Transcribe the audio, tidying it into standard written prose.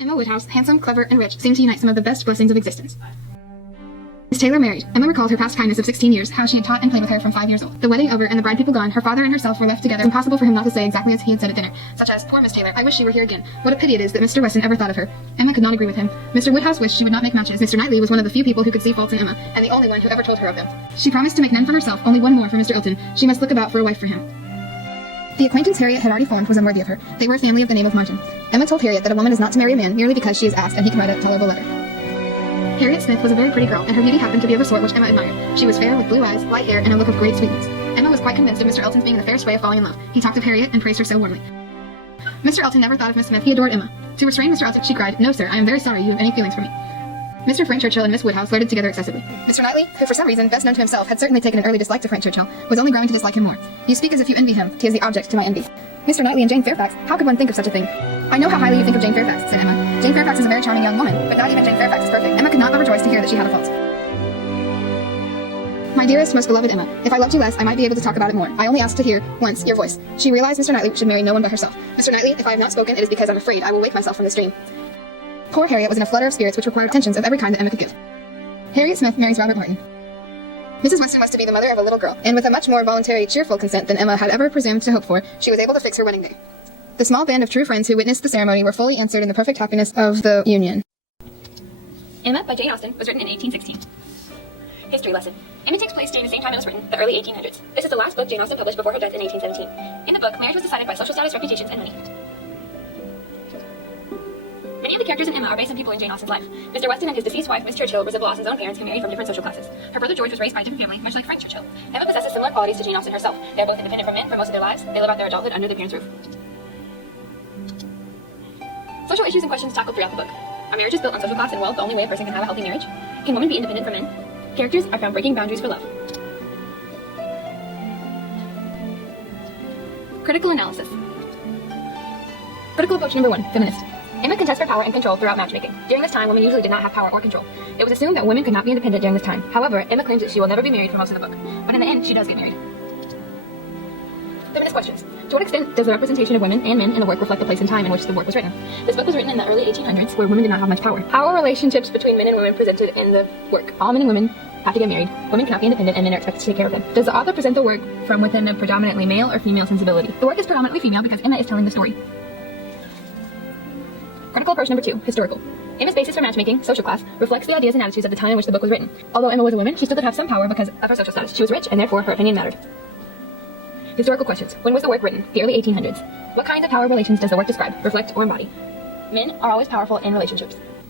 Emma Woodhouse, handsome, clever, and rich, seemed to unite some of the best blessings of existence. Miss Taylor married. Emma recalled her past kindness of 16 years, how she had taught and played with her from 5 years old. The wedding over and the bride people gone, her father and herself were left together. Impossible for him not to say exactly as he had said at dinner, such as, "Poor Miss Taylor, I wish she were here again. What a pity it is that Mr. Weston ever thought of her." Emma could not agree with him. Mr. Woodhouse wished she would not make matches. Mr. Knightley was one of the few people who could see faults in Emma, and the only one who ever told her of them. She promised to make none for herself, only one more for Mr. Ilton. She must look about for a wife for him. The acquaintance Harriet had already formed was unworthy of her. They were a family of the name of Martin. Emma told Harriet that a woman is not to marry a man merely because she is asked and he can write a tolerable letter. Harriet Smith was a very pretty girl, and her beauty happened to be of a sort which Emma admired. She was fair, with blue eyes, light hair, and a look of great sweetness. Emma was quite convinced of Mr. Elton's being the fairest way of falling in love. He talked of Harriet and praised her so warmly. Mr. Elton never thought of Miss Smith. He adored Emma. To restrain Mr. Elton, she cried, "No, sir, I am very sorry you have any feelings for me." Mr. Frank Churchill and Miss Woodhouse flirted together excessively. Mr. Knightley, who for some reason, best known to himself, had certainly taken an early dislike to Frank Churchill, was only growing to dislike him more. "You speak as if you envy him. He is the object to my envy." Mr. Knightley and Jane Fairfax, how could one think of such a thing? "I know how highly you think of Jane Fairfax," said Emma. "Jane Fairfax is a very charming young woman, but not even Jane Fairfax is perfect." Emma could not but rejoice to hear that she had a fault. "My dearest, most beloved Emma, if I loved you less, I might be able to talk about it more. I only asked to hear, once, your voice." She realized Mr. Knightley should marry no one but herself. "Mr. Knightley, if I have not spoken, it is because I'm afraid I will wake myself from this dream." Poor Harriet was in a flutter of spirits which required attentions of every kind that Emma could give. Harriet Smith marries Robert Martin. Mrs. Weston was to be the mother of a little girl, and with a much more voluntary, cheerful consent than Emma had ever presumed to hope for, she was able to fix her wedding day. The small band of true friends who witnessed the ceremony were fully answered in the perfect happiness of the union. Emma by Jane Austen was written in 1816. History lesson. Emma takes place during the same time it was written, the early 1800s. This is the last book Jane Austen published before her death in 1817. In the book, marriage was decided by social status, reputations, and money. Many of the characters in Emma are based on people in Jane Austen's life. Mr. Weston and his deceased wife, Miss Churchill, resemble Austen's own parents who married from different social classes. Her brother George was raised by a different family, much like Frank Churchill. Emma possesses similar qualities to Jane Austen herself. They are both independent from men for most of their lives. They live out their adulthood under their parents' roof. Social issues and questions tackled throughout the book. Are marriages built on social class and wealth the only way a person can have a healthy marriage? Can women be independent from men? Characters are found breaking boundaries for love. Critical analysis. Critical approach number 1, feminist. Emma contests for power and control throughout matchmaking. During this time, women usually did not have power or control. It was assumed that women could not be independent during this time. However, Emma claims that she will never be married for most of the book. But in the end, she does get married. Feminist questions. To what extent does the representation of women and men in the work reflect the place and time in which the work was written? This book was written in the early 1800s, where women did not have much power. How are relationships between men and women presented in the work? All men and women have to get married. Women cannot be independent, and men are expected to take care of them. Does the author present the work from within a predominantly male or female sensibility? The work is predominantly female because Emma is telling the story. Critical approach number 2, historical. Emma's basis for matchmaking, social class, reflects the ideas and attitudes of the time in which the book was written. Although Emma was a woman, she still did have some power because of her social status. She was rich, and therefore her opinion mattered. Historical questions. When was the work written? The early 1800s. What kinds of power relations does the work describe, reflect, or embody? Men are always powerful in relationships.